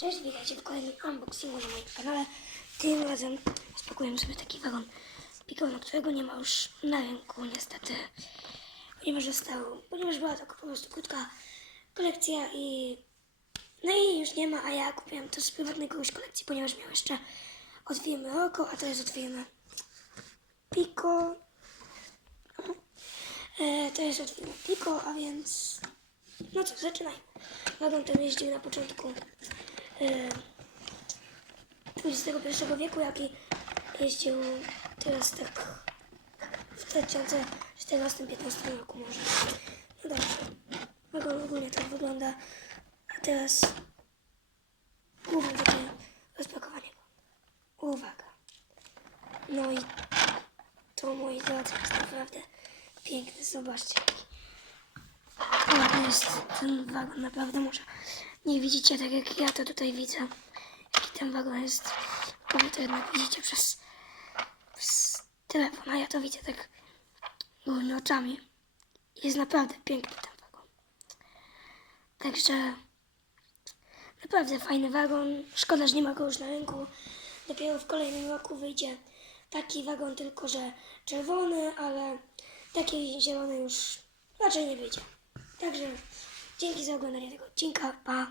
Cześć, witajcie w kolejnym unboxingu na moim kanale. Tym razem spakujemy sobie taki wagon Picona, którego nie ma już na rynku niestety. Ponieważ został, ponieważ była to po prostu krótka kolekcja i no i już nie ma, a ja kupiłem to z prywatnej kogoś kolekcji, ponieważ miał jeszcze od Roko, a teraz od firmy Pico. E, to jest od Pico, a więc no co, zaczynaj. Wagon ten jeździł na początku XXI wieku, jaki jeździł teraz tak w 2014-2015 roku może. No dobrze. Ogólnie tak wygląda. A teraz główne takie rozpakowanie. Uwaga. No i to moi drodzy jest naprawdę piękne. Zobaczcie jest ten wagon, naprawdę może nie widzicie tak jak ja to tutaj widzę. Jaki ten wagon jest. Bo to jednak widzicie przez, przez telefon, a ja to widzę tak gołymi oczami. Jest naprawdę piękny ten wagon. Także naprawdę fajny wagon. Szkoda, że nie ma go już na rynku. Dopiero w kolejnym roku wyjdzie taki wagon, tylko że czerwony, ale taki zielony już raczej nie wyjdzie. Także dzięki za oglądanie tego odcinka. Pa!